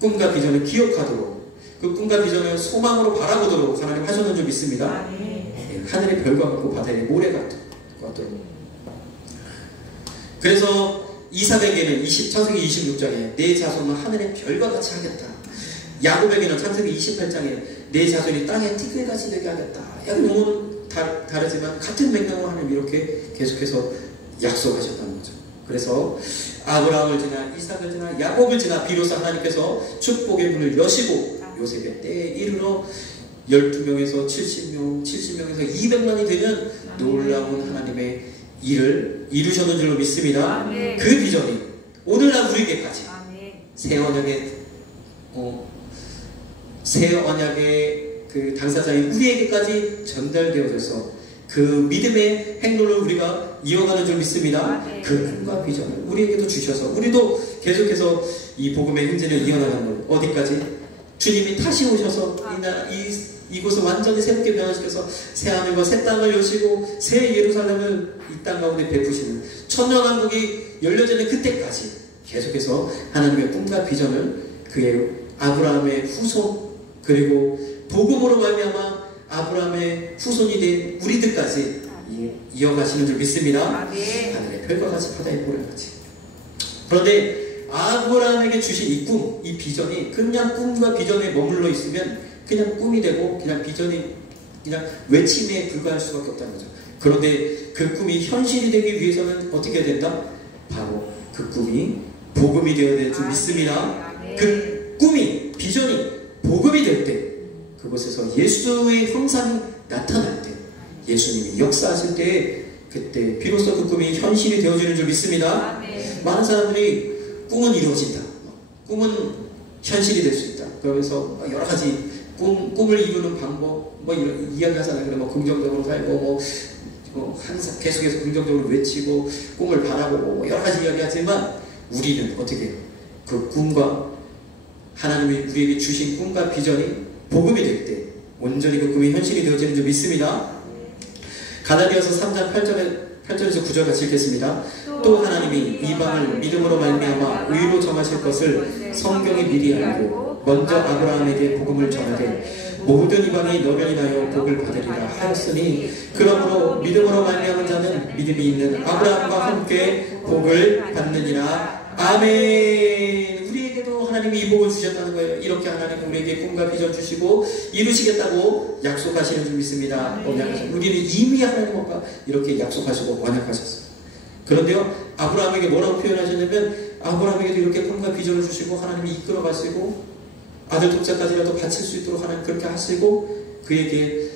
꿈과 비전을 기억하도록, 그 꿈과 비전을 소망으로 바라보도록 하나님 하셨는 줄 믿습니다. 하늘의 별과 같고 바다의 모래 같도록. 그래서 이삭에게는 창세기 26장에 내 자손은 하늘의 별과 같이 하겠다. 야곱에게는 창세기 28장에 내 자손이 땅에 티끌같이 되게 하겠다. 약간 용어는 다르지만 같은 맥락으로 하나님 이렇게 계속해서 약속하셨다는 거죠. 그래서 아브라함을 지나 이삭을 지나 야곱을 지나 비로소 하나님께서 축복의 문을 여시고 요셉의 때에 이르러 12명에서 70명, 70명에서 200만이 되는 놀라운 하나님의 일을 이루셨는 줄로 믿습니다. 그 비전이 오늘날 우리에게까지 새 언약의 새 언약의 그 당사자인 우리에게까지 전달되어져서 그 믿음의 행로를 우리가 이어가는 줄 믿습니다. 그 꿈과 비전을 우리에게도 주셔서 우리도 계속해서 이 복음의 행진을 이어나가는 걸 어디까지? 주님이 다시 오셔서 이곳을 완전히 새롭게 변화시켜서 새 하늘과 새 땅을 여시고 새 예루살렘을 이 땅 가운데 베푸시는 천년왕국이 열려지는 그때까지 계속해서 하나님의 꿈과 비전을 그의 아브라함의 후손 그리고 복음으로 말미암아 아브라함의 후손이 된 우리들까지 이어가시는 줄 믿습니다. 하늘의 별과 같이 바다의 모래같이. 그런데 아브라함에게 주신 이 꿈, 이 비전이 그냥 꿈과 비전에 머물러 있으면 그냥 꿈이 되고 그냥 비전이 그냥 외침에 불과할 수밖에 없다는 거죠. 그런데 그 꿈이 현실이 되기 위해서는 어떻게 해야 된다? 바로 그 꿈이 복음이 되어야 될 줄 믿습니다. 그 꿈이, 비전이 복음이 될 때, 그곳에서 예수의 형상이 나타날 때, 예수님이 역사하실 때, 그때 비로소 그 꿈이 현실이 되어지는 줄 믿습니다. 많은 사람들이 꿈은 이루어진다, 꿈은 현실이 될 수 있다. 그러면서 여러 가지 꿈을 이루는 방법 뭐 이런 이야기하잖아요. 그래 뭐 긍정적으로 살고 뭐 항상 계속해서 긍정적으로 외치고 꿈을 바라보고 뭐 여러 가지 이야기하지만 우리는 어떻게 해요? 그 꿈과 하나님이 우리에게 주신 꿈과 비전이 복음이 될 때 온전히 그 꿈이 현실이 되어지는 줄 믿습니다. 갈라디아서 3장 8절에서 9절 같이 읽겠습니다. 또 하나님이 이방을 믿음으로 말미암아 의로 정하실 것을 성경이 미리 알고 먼저 아브라함에게 복음을 전하되 모든 이방이 너를 인하여 복을 받으리라 하였으니 그러므로 믿음으로 말미암은 자는 믿음이 있는 아브라함과 함께 복을 받느니라. 아멘. 우리에게도 하나님이 이 복을 주셨다는 거예요. 이렇게 하나님 우리에게 꿈과 비전 주시고 이루시겠다고 약속하시는 줄 믿습니다. 우리는 이미 하나님과 이렇게 약속하시고 언약하셨어요. 그런데요, 아브라함에게 뭐라고 표현하셨냐면 아브라함에게도 이렇게 꿈과 비전을 주시고 하나님이 이끌어 가시고 아들 독자까지라도 바칠 수 있도록 하나님 그렇게 하시고 그에게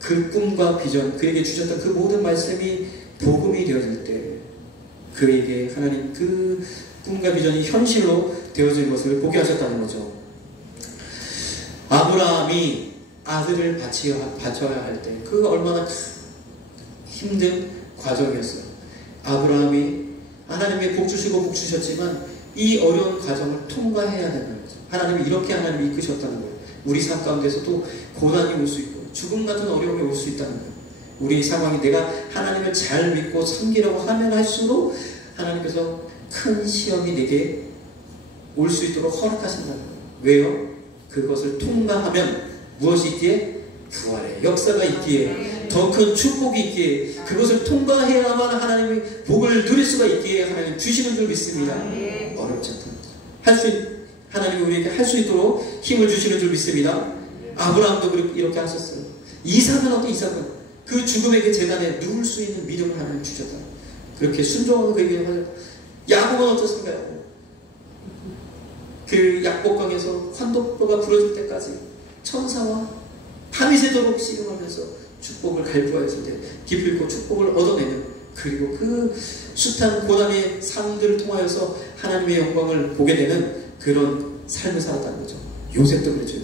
그 꿈과 비전, 그에게 주셨던 그 모든 말씀이 복음이 되어질 때 그에게 하나님 그 꿈과 비전이 현실로 되어질 것을 보게 하셨다는 거죠. 아브라함이 아들을 바쳐야 할 때 그가 얼마나 힘든 과정이었어요. 아브라함이 하나님의 복 주시고 복 주셨지만 이 어려운 과정을 통과해야 되는 거죠. 하나님이 이렇게 하나님이 이끄셨다는 거예요. 우리 삶 가운데서도 고난이 올 수 있고 죽음 같은 어려움이 올 수 있다는 거예요. 우리 상황이 내가 하나님을 잘 믿고 섬기려고 하면 할수록 하나님께서 큰 시험이 내게 올 수 있도록 허락하신다는 거예요. 왜요? 그것을 통과하면 무엇이 있기에? 부활의 역사가 있기에 더 큰 축복이 있기에 그것을 통과해야만 하나님의 복을 누릴 수가 있기에 하나님 주시는 줄 믿습니다. 어렵지 않다. 하나님이 우리에게 할 수 있도록 힘을 주시는 줄 믿습니다. 아브라함도 이렇게 하셨어요. 이삭은 어떤 이삭은 그 죽음의 그 재단에 누울 수 있는 믿음을 하나님 주셨다. 그렇게 순종하고 그에게 하셨다. 야곱은 어떻습니까? 그 약복강에서 환도뼈가 부러질 때까지 천사와 밤이 새도록 씨름하면서 축복을 갈구하였을 때 기필코 축복을 얻어내는 그리고 그 숱한 고난의 삶들을 통하여서 하나님의 영광을 보게 되는 그런 삶을 살았다는 거죠. 요셉도 그랬죠.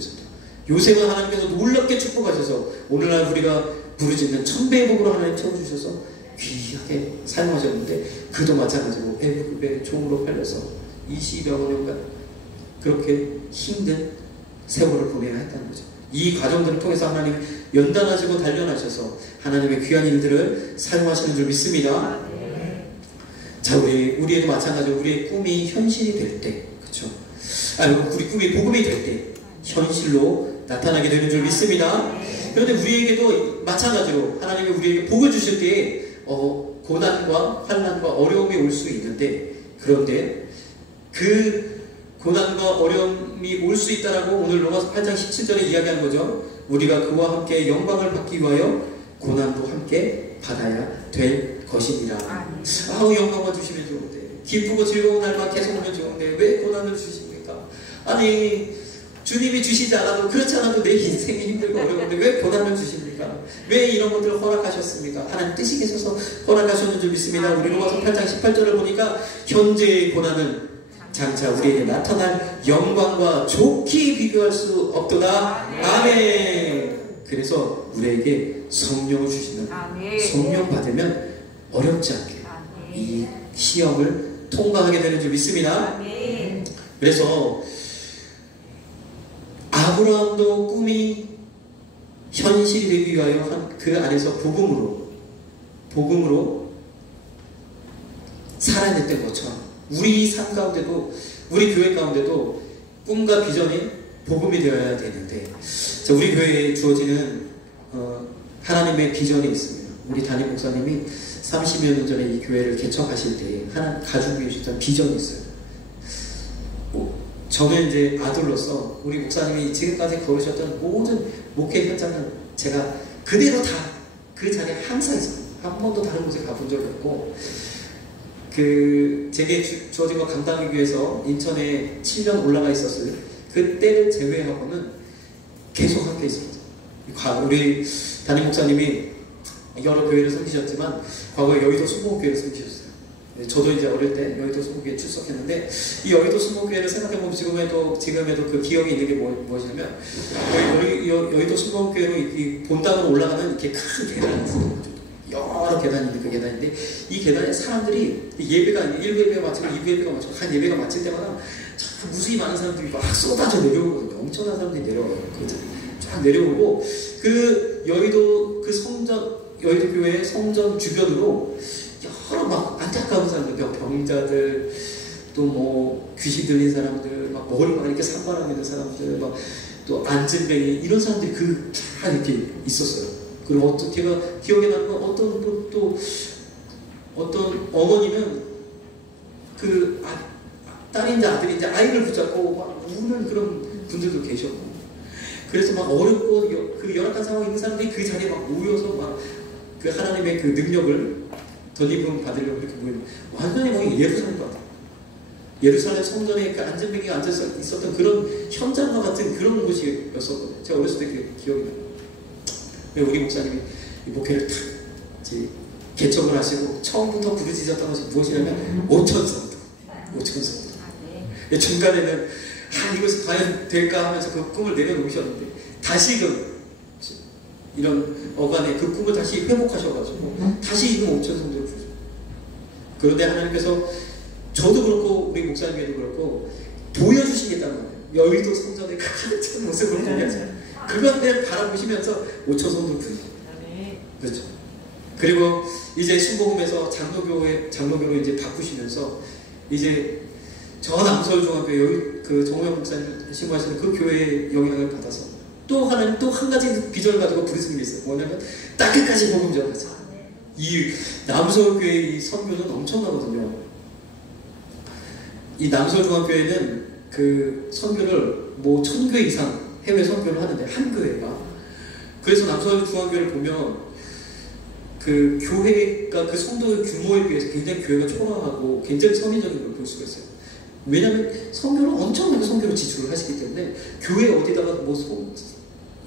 요셉은 하나님께서 놀랍게 축복하셔서 오늘날 우리가 부르짖는 천배의 복으로 하나님 채워주셔서 귀하게 사용하셨는데 그도 마찬가지로 애굽의 종으로 팔려서 20여 년간 그렇게 힘든 세월을 보내야 했다는 거죠. 이 과정들을 통해서 하나님 연단하시고 단련하셔서 하나님의 귀한 일들을 사용하시는 줄 믿습니다. 자, 우리에도 마찬가지로 우리의 꿈이 현실이 될 때, 그렇죠? 우리 꿈이 복음이 될 때 현실로 나타나게 되는 줄 믿습니다. 그런데 우리에게도 마찬가지로 하나님이 우리에게 복을 주실 때에 고난과 환난과 어려움이 올 수 있는데 그런데 그 고난과 어려움이 올 수 있다라고 오늘 로마서 8장 17절에 이야기한 거죠. 우리가 그와 함께 영광을 받기 위하여 고난도 함께 받아야 될 것입니다. 영광만 주시면 좋은데 기쁘고 즐거운 날만 계속 오면 좋은데 왜 고난을 주십니까? 아니 주님이 주시지 않아도 그렇지 않아도 내 인생이 힘들고 어려운데 왜 고난을 주십니까? 왜 이런 것들을 허락하셨습니까? 하나님 뜻이 계셔서 허락하셨는 줄 믿습니다. 우리 로마서 8장 18절을 보니까 현재의 고난은 장차 우리에게 나타날 영광과 좋게 비교할 수 없도다. 아멘. 그래서 우리에게 성령을 주시는, 성령 받으면 어렵지 않게 이 시험을 통과하게 되는 줄 믿습니다. 그래서 아브라함도 꿈이 현실이 되기 위하여 그 안에서 복음으로 살아냈던 것처럼 우리 삶 가운데도, 우리 교회 가운데도 꿈과 비전이 복음이 되어야 되는데, 우리 교회에 주어지는 하나님의 비전이 있습니다. 우리 담임 목사님이 30여 년 전에 이 교회를 개척하실 때 하나 가지고 계셨던 비전이 있어요. 저는 이제 아들로서 우리 목사님이 지금까지 걸으셨던 모든 목회 현장은 제가 그대로 다 그 자리에 항상 있어요. 한 번도 다른 곳에 가본 적이 없고, 제게 주어진 거 감당하기 위해서 인천에 7년 올라가 있었어요. 그때를 제외하고는 계속 함께 있습니다. 우리 담임 목사님이 여러 교회를 섬기셨지만 과거에 여의도 순복음교회를 섬기셨어요. 저도 이제 어릴 때 여의도 순복음교회에 출석했는데, 이 여의도 순복음교회를 생각해보면 지금에도 그 기억이 있는 게 무엇이냐면, 여의도 순복음교회로 이 본당으로 올라가는 이렇게 큰 계단이 있어요. 여러 계단이 있는데, 그 계단인데 이 계단에 사람들이 예배가 1부 예배가 마치고 2부 예배가 마치고 한 예배가 마칠 때마다 참 무수히 많은 사람들이 막 쏟아져 내려오거든요. 엄청난 사람들이 내려와요. 쫙 내려오고, 그 여의도 여의도 교회의 성전 주변으로 여러 막 안타까운 사람들, 병자들, 또 뭐 귀신 들린 사람들, 막 머리가 이렇게 산바람 있는 사람들, 막 또 안진뱅이, 이런 사람들이 다 이렇게 있었어요. 그리고 제가 기억에 남는 건 어떤 어머니는 딸인지 아들인지 아이를 붙잡고 막 우는 그런 분들도 계셨고, 그래서 막 어렵고 그 열악한 상황에 있는 사람들이 그 자리에 막 모여서 막 그 하나님의 그 능력을 덧입음 받으려고 이렇게 모이는, 완전히 거기 예루살렘 같아요. 예루살렘 성전에 그 안전뱅이가 앉아 있었던 그런 현장과 같은 그런 곳이었거든요. 제가 어렸을 때 그 기억이 나요. 우리 목사님이 이 목회를 탁 개척을 하시고 처음부터 부르짖었던 것이 무엇이냐면 5천 성도. 중간에는 이것이 과연 될까 하면서 그 꿈을 내려놓으셨는데, 다시금 이런 어간에 그 꿈을 다시 회복하셔가지고 다시 이금 5천 성도를 부르죠. 그런데 하나님께서 저도 그렇고 우리 목사님에도 그렇고 보여주시겠다는 거예요. 여의도 성전의 가득 찬 모습을 보면서 그것을 바라보시면서 5천 성도를 부르죠. 그렇죠. 그리고 이제 순복음에서 장로교로 이제 바꾸시면서 이제 저 남서울중학교 그 정호영 목사님 신고하시는 그 교회의 영향을 받아서 또 한 가지 비전을 가지고 부르시는 게 있어요. 뭐냐면 땅끝까지 복음 전하자. 이 남서울교회의 이 선교는 엄청나거든요. 이 남서울중학교에는 그 선교를 뭐 1000교회 이상 해외 선교를 하는데, 한 교회가. 그래서 남서울중학교를 보면 그 교회가 그 성도의 규모에 비해서 굉장히 교회가 초라하고 굉장히 선의적인 걸 볼 수가 있어요. 왜냐하면 선교를 엄청나게 선교로 지출을 하시기 때문에 교회 어디다가 뭐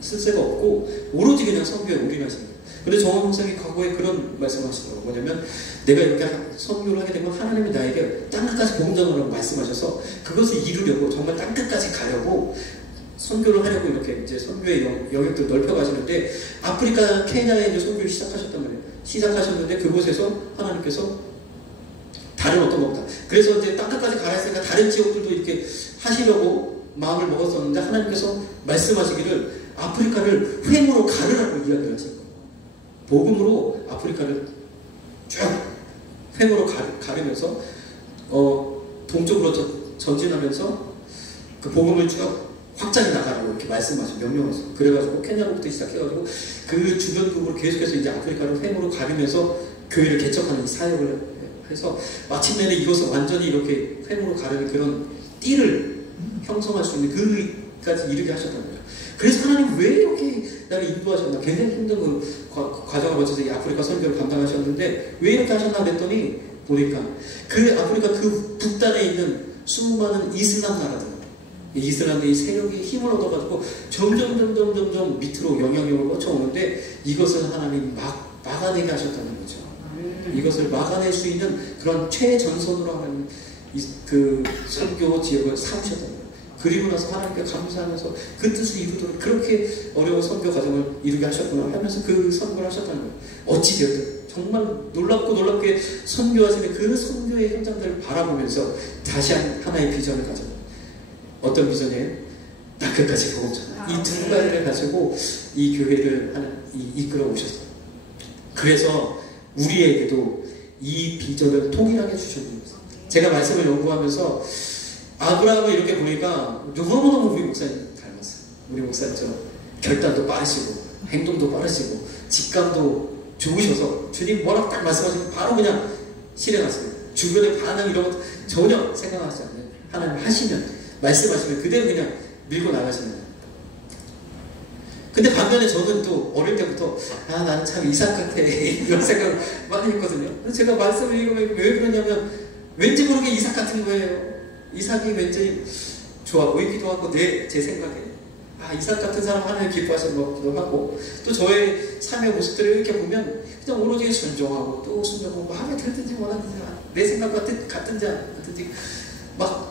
쓸 데가 없고 오로지 그냥 선교에 올인하시는 거예요. 그런데 정원 목사님이 과거에 그런 말씀을 하시더라고요. 뭐냐면 내가 이렇게 선교를 하게 되면 하나님이 나에게 땅끝까지 복음 전하라고 말씀하셔서 그것을 이루려고 정말 땅끝까지 가려고 선교를 하려고 이렇게 이제 선교의 영역들을 넓혀가시는데, 아프리카 케냐에 이제 선교를 시작하셨단 말이에요. 시작하셨는데 그곳에서 하나님께서 다른 어떤 것보다, 그래서 이제 땅끝까지 가라 했으니까 다른 지역들도 이렇게 하시려고 마음을 먹었었는데, 하나님께서 말씀하시기를 아프리카를 횡으로 가르라고 이야기를 하신 거예요. 복음으로 아프리카를 쭉 횡으로 가르면서 동쪽으로 전진하면서 그 복음을 쭉 확장해 나가라고 이렇게 말씀하시고 명령하시고, 그래가지고 케냐로부터 시작해가지고 그 주변국으로 계속해서 이제 아프리카를 횡으로 가르면서 교회를 개척하는 사역을 해서 마침내는 이것을 완전히 이렇게 횡으로 가르는 그런 띠를 형성할 수 있는 그까지 이르게 하셨단 말이에요. 그래서 하나님 왜 이렇게 나를 인도하셨나, 굉장히 힘든 그 과정을 거쳐서 이 아프리카 선교를 감당하셨는데 왜 이렇게 하셨나 그랬더니, 보니까 그 아프리카 그 북단에 있는 수많은 이슬람 나라들, 이슬람의 세력이 힘을 얻어가지고 점점 밑으로 영향력을 뻗쳐오는데, 이것을 하나님 막아내게 하셨다는 거죠. 이것을 막아낼 수 있는 그런 최전선으로 하는 그 선교 지역을 삼으셨던 거예요. 그리고 나서 하나님께 감사하면서 그 뜻을 이루도록 그렇게 어려운 선교 과정을 이루게 하셨구나 하면서 그 선교를 하셨다는 거예요. 어찌되었든 정말 놀랍게 선교하시는 그 선교의 현장들을 바라보면서 다시 하나의 비전을 가져요. 어떤 비전이에요? 나 끝까지 보험잖아. 이 두 가지를 가지고 이 교회를 이끌어 오셨어요. 그래서 우리에게도 이 비전을 통일하게 주셨습니다. 제가 말씀을 연구하면서 아브라함을 이렇게 보니까 너무너무 우리 목사님 닮았어요. 우리 목사님처럼 결단도 빠르시고 행동도 빠르시고 직감도 좋으셔서 주님 뭐라고 딱 말씀하시면 바로 그냥 실행하세요. 주변의 반응 이런 것 전혀 생각하지 않아요. 하나님 하시면 말씀하시면 그대로 그냥 밀고 나가시는 거예요. 근데 반면에 저는 또 어릴 때부터 나는 참 이삭 같아 이런 생각을 많이 했거든요. 제가 말씀을 읽으면 왜 그러냐면 왠지 모르게 이삭 같은 거예요. 이삭이 왠지 좋아 보이기도 하고 제 생각에 이삭 같은 사람 하나님 기뻐하시는 것 같기도 하고 또 저의 삶의 모습들을 이렇게 보면 그냥 오로지 순종하고 또 순종하고 마음에 들든지 원하든지 내 생각과 같든지 막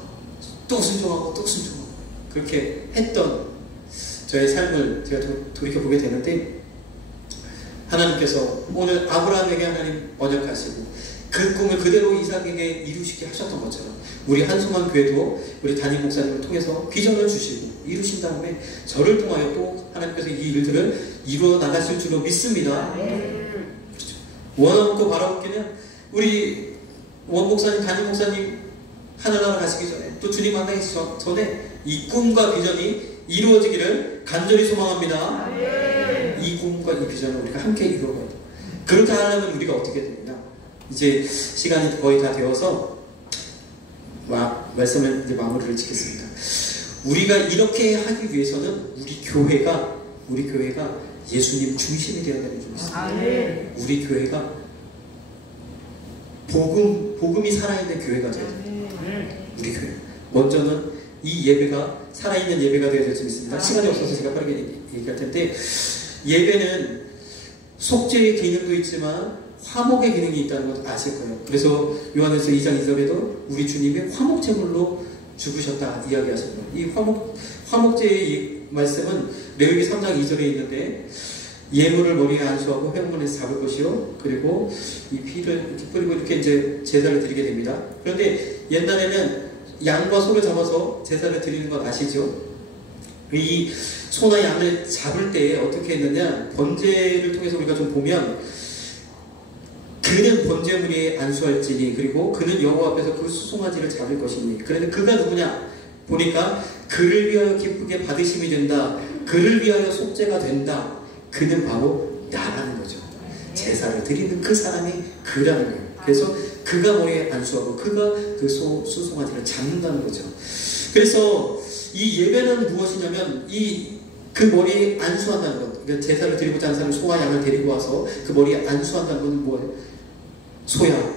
또 순종하고 또 순종하고 그렇게 했던 저의 삶을 제가 돌이켜보게 되는데 하나님께서 오늘 아브라함에게 하나님 언약하시고 그 꿈을 그대로 이삭에게 이루시게 하셨던 것처럼 우리 한송환 교회도 우리 담임 목사님을 통해서 비전을 주시고 이루신 다음에 저를 통하여 또 하나님께서 이 일들을 이루어 나가실 줄로 믿습니다. 그렇죠. 원하고 바라보기는 우리 원 목사님, 담임 목사님 하늘나라 가시기 전에 또 주님 만나기 전에 이 꿈과 비전이 이루어지기를 간절히 소망합니다. 이 꿈과 이 비전을 우리가 함께 이루어가야 돼요. 그렇게 하려면 우리가 어떻게 되느냐? 이제 시간이 거의 다 되어서 말씀을 이제 마무리를 짓겠습니다. 우리가 이렇게 하기 위해서는 우리 교회가 예수님 중심이 되어야 되는 줄 믿습니다. 우리 교회가 복음이 살아있는 교회가 되어야 됩니다. 우리 교회. 먼저는 이 예배가 살아있는 예배가 되어야 될 줄 믿습니다. 시간이 없어서 제가 빠르게 얘기할 텐데 예배는 속죄의 기능도 있지만 화목의 기능이 있다는 것도 아실 거예요. 그래서 요한일서 2장 2절에도 우리 주님이 화목제물로 죽으셨다 이야기하셨어요. 이 화목제의 이 말씀은 레위기 3장 2절에 있는데 예물을 머리에 안수하고 회막문에서 잡을 것이요 그리고 이 피를 이렇게 뿌리고 이렇게 이제 제사를 드리게 됩니다. 그런데 옛날에는 양과 소를 잡아서 제사를 드리는 건 아시죠? 이 소나 양을 잡을 때 어떻게 했느냐 번제를 통해서 우리가 좀 보면 그는 번제물에 안수할지니 그리고 그는 여호와 앞에서 그 수송아지를 잡을 것이니 그런데 그가 누구냐 보니까 그를 위하여 기쁘게 받으심이 된다 그를 위하여 속죄가 된다 그는 바로 나라는 거죠. 제사를 드리는 그 사람이 그라는 거예요. 그래서 그가 머리에 안수하고 그가 그 수송아지를 잡는다는 거죠. 그래서 이 예배는 무엇이냐면 그 머리에 안수한다는 것. 그러니까 제사를 드리고자 하는 사람은 소와 양을 데리고 와서 그 머리에 안수한다는 것은 뭐예요? 소야,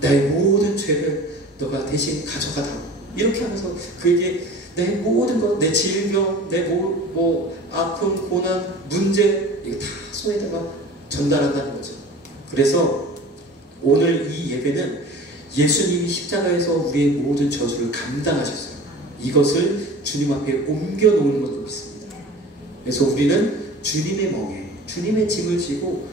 나의 모든 죄를 너가 대신 가져가다. 이렇게 하면서 그에게 내 모든 것, 내 질병, 내 아픔, 고난, 문제 이거 다 소에다가 전달한다는 거죠. 그래서 오늘 이 예배는 예수님이 십자가에서 우리의 모든 저주를 감당하셨어요. 이것을 주님 앞에 옮겨 놓는 것도 믿습니다. 그래서 우리는 주님의 멍에 주님의 짐을 지고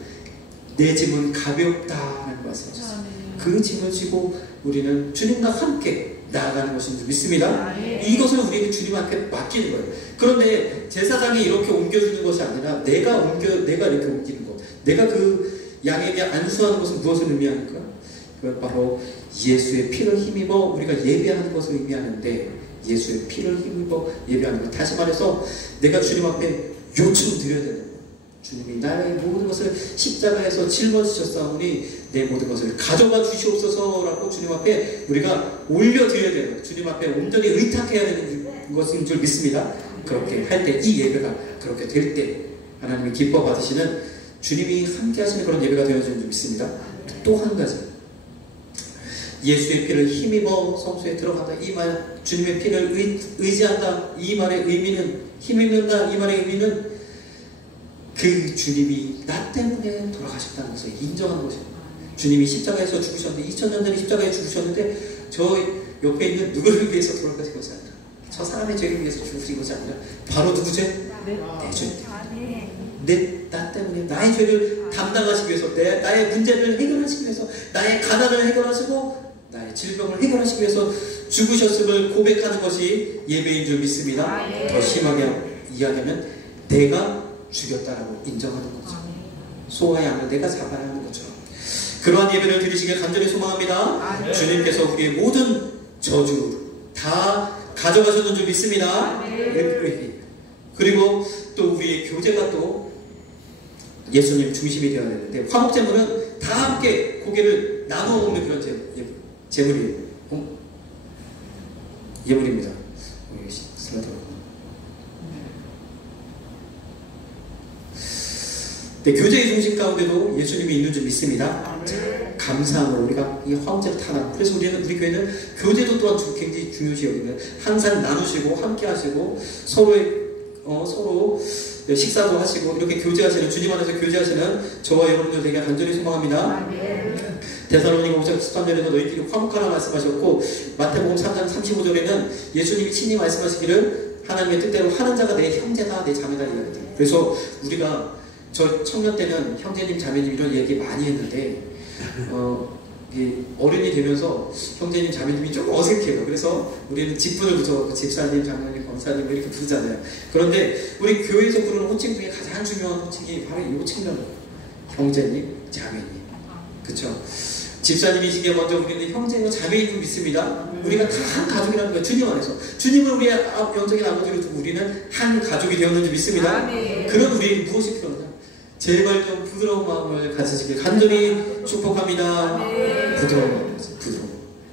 내 짐은 가볍다는 말씀하셨어요. 그 짐을 지고 우리는 주님과 함께 나아가는 것인 줄 믿습니다. 이것을 우리에게 주님 앞에 맡기는 거예요. 그런데 제사장이 이렇게 옮겨주는 것이 아니라 내가 이렇게 옮기는 것. 내가 그 양에게 안수하는 것은 무엇을 의미하는가? 그건 바로 예수의 피를 힘입어 우리가 예배하는 것을 의미하는데 예수의 피를 힘입어 예배하는 것. 다시 말해서 내가 주님 앞에 요청드려야 되는 거예요. 주님이 나의 모든 것을 십자가에서 짊어지셨사오니 내 모든 것을 가져가 주시옵소서라고 주님 앞에 우리가 올려드려야 돼요. 주님 앞에 온전히 의탁해야 되는 것인 줄 믿습니다. 그렇게 할 때 이 예배가 그렇게 될 때 하나님이 기뻐 받으시는 주님이 함께 하시는 그런 예배가 되어지는 줄 믿습니다. 또 한 가지 예수의 피를 힘입어 성소에 들어간다. 이 말 주님의 피를 의지한다. 이 말의 의미는 힘입는다. 이 말의 의미는 그 주님이 나 때문에 돌아가셨다는 것을 인정하는 것입니다. 주님이 십자가에서 죽으셨는데 2000년 전에 십자가에 죽으셨는데 저 옆에 있는 누구를 위해서 돌아가신 것이 아니라 저 사람의 죄를 위해서 죽으신 것이 아니라 바로 누구죠? 내 죄. 나 때문에 나의 죄를 담당하시기 위해서 나의 문제를 해결하시기 위해서 나의 가난을 해결하시고 나의 질병을 해결하시기 위해서 죽으셨음을 고백하는 것이 예배인 줄 믿습니다. 더 심하게 이야기하면 내가 죽였다라고 인정하는 거죠. 소와 양을 내가 잡아야 하는 거죠. 그러한 예배를 드리시길 간절히 소망합니다. 주님께서 우리의 모든 저주 다 가져가셨는 줄 믿습니다. 그리고 또 우리의 교제가 또 예수님 중심이 되어야 되는데 화목제물은 다 함께 고개를 나누어 먹는 그런 제물이에요. 예물입니다. 네, 교제의 중심 가운데도 예수님이 있는 줄 믿습니다. 자, 감사함으로 우리가 이 화목제를 다 나누고 그래서 우리 교회는 교제도 또한 굉장히 중요시 여기면 항상 나누시고 함께 하시고 서로 식사도 하시고 이렇게 교제하시는 주님 안에서 교제하시는 저와 여러분들 되게 간절히 소망합니다. 데살로니가 5장 13절에서 너희끼리 화목하라 말씀하셨고 마태복음 3장 35절에는 예수님이 친히 말씀하시기를 하나님의 뜻대로 하는 자가 내 형제다 내 자매다 이야기다. 그래서 우리가 저 청년 때는 형제님 자매님 이런 얘기 많이 했는데 어른이 되면서 형제님 자매님이 좀 어색해요. 그래서 우리는 직분을 붙여서 집사님, 장로님, 권사님 이렇게 부르잖아요. 그런데 우리 교회에서 부르는 호칭 중에 가장 중요한 호칭이 바로 이 호칭이라는 거예요. 형제님, 자매님. 그쵸? 집사님이시기에 먼저 우리는 형제와 자매인 줄 믿습니다. 우리가 다 한 가족이라는 거예요. 주님 안에서. 주님은 우리의 영적인 아버지로 두고 우리는 한 가족이 되었는지 믿습니다. 그런 우리에게 무엇이 필요하냐? 제발 좀 부드러운 마음을 가지시길 간절히 축복합니다. 부드러운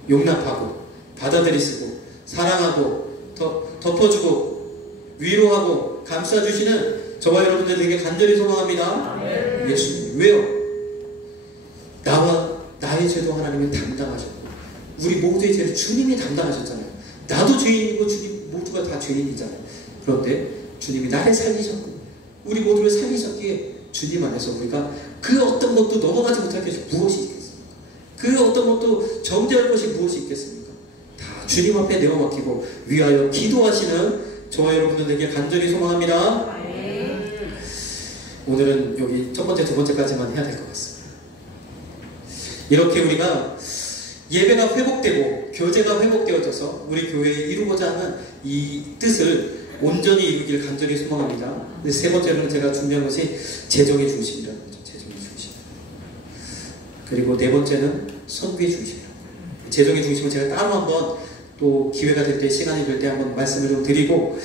용납하고 받아들이시고 사랑하고 덮어주고 위로하고 감싸주시는 저와 여러분들에게 간절히 소망합니다. 예수님. 왜요? 나의 죄도 하나님이 담당하셨고 우리 모두의 죄를 주님이 담당하셨잖아요. 나도 죄인이고 주님 모두가 다 죄인이잖아요. 그런데 주님이 나를 살리셨고 우리 모두를 살리셨기에 주님 안에서 우리가 그 어떤 것도 넘어가지 못할 것이 무엇이 있겠습니까? 그 어떤 것도 정죄할 것이 무엇이 있겠습니까? 다 주님 앞에 내어맡기고 위하여 기도하시는 저와 여러분들에게 간절히 소망합니다. 오늘은 여기 첫 번째, 두 번째까지만 해야 될 것 같습니다. 이렇게 우리가 예배가 회복되고 교제가 회복되어져서 우리 교회에 이루고자 하는 이 뜻을 온전히 이루길 간절히 소망합니다. 세 번째로는 제가 준비한 것이 재정의 중심이라는 거죠. 재정의 중심. 그리고 네 번째는 선교의 중심이라는 거예요. 재정의 중심은 제가 따로 한번 또 기회가 될 때, 시간이 될 때 한번 말씀을 좀 드리고,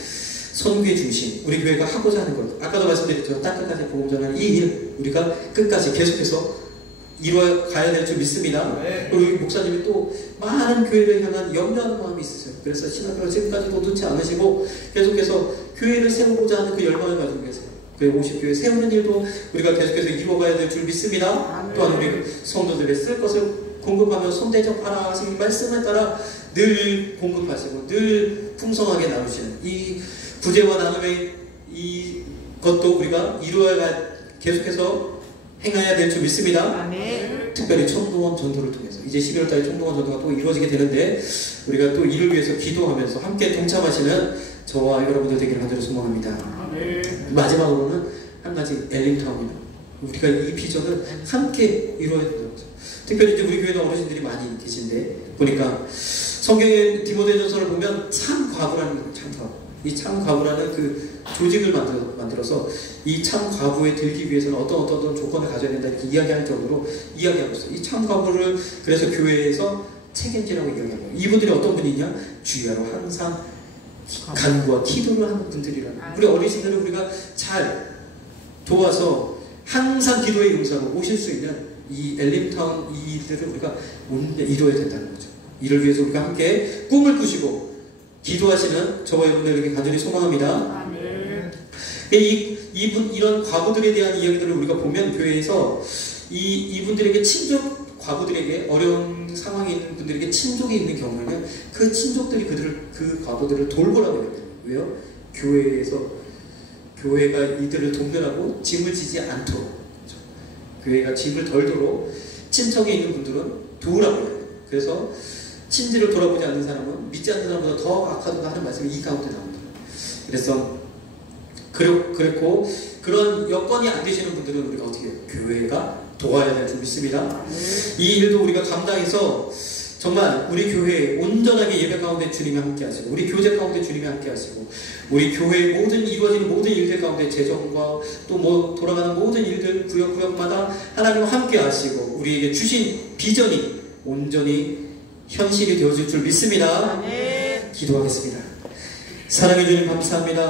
선교의 중심, 우리 교회가 하고자 하는 것. 아까도 말씀드렸죠. 땅 끝까지 복음 전하는 이 일, 우리가 끝까지 계속해서 이루어가야 될 줄 믿습니다. 그리고 목사님이 또 많은 교회를 향한 염려하는 마음이 있으세요. 그래서 신학교를 지금까지도 놓지 않으시고 계속해서 교회를 세우고자 하는 그 열망을 가지고 계세요. 그 50교회 세우는 일도 우리가 계속해서 이루어가야 될 줄 믿습니다. 또한 우리 성도들의 쓸 것을 공급하며 손대접하라 하신 말씀에 따라 늘 공급하시고 늘 풍성하게 나누시는 이 구제와 나눔의 이 것도 우리가 계속해서 행해야 될 줄 믿습니다. 아멘. 특별히 청동원 전도를 통해서 이제 11월달에 청동원 전도가 또 이루어지게 되는데 우리가 또 이를 위해서 기도하면서 함께 동참하시는 저와 여러분들 되기를 간절히 소망합니다. 아멘. 마지막으로는 한 가지 엘림타운이나 우리가 이 비전을 함께 이루어야 된다고. 특별히 이제 우리 교회는 어르신들이 많이 계신데 보니까 성경의 디모데전서를 보면 참 과부라는 거예요. 참 과부. 이 참 과부라는 그 조직을 만들어서 이 참 과부에 들기 위해서는 어떤 조건을 가져야 된다 이렇게 이야기할 정도로 이야기하고 있어요. 이 참 과부를 그래서 교회에서 책임지라고 이야기하고 이분들이 어떤 분이냐? 주야로 항상 간구와 기도를 하는 분들이라는 거예요. 우리 어르신들은 우리가 잘 도와서 항상 기도의 용사로 모실 수 있는 이 엘림타운 이들을 우리가 이루어야 된다는 거죠. 이를 위해서 우리가 함께 꿈을 꾸시고 기도하시는 저와 여러분들에게 간절히 소망합니다. 아멘. 이런 과부들에 대한 이야기들을 우리가 보면 교회에서 이분들에게 과부들에게 어려운 상황에 있는 분들에게 친족이 있는 경우에는 그 친족들이 그 과부들을 돌보라고 해요. 왜요? 교회가 이들을 돕느라고 짐을 지지 않도록, 그렇죠? 교회가 짐을 덜도록 친척에 있는 분들은 도우라고 해요. 그래서 친지를 돌아보지 않는 사람은 믿지 않는 사람보다 더 악하다 하는 말씀이 이 가운데 나옵니다. 그래서 그랬고 그런 여건이 안 되시는 분들은 우리가 어떻게 해요? 교회가 도와야 될 줄 믿습니다. 이 일도 우리가 감당해서 정말 우리 교회에 온전하게 예배 가운데 주님이 함께 하시고 우리 교제 가운데 주님이 함께 하시고 우리 교회의 모든 이루어지는 모든 일들 가운데 재정과 또 뭐 돌아가는 모든 일들 구역구역마다 하나님과 함께 하시고 우리에게 주신 비전이 온전히 현실이 되어질 줄 믿습니다. 기도하겠습니다. 사랑해 주님 감사합니다.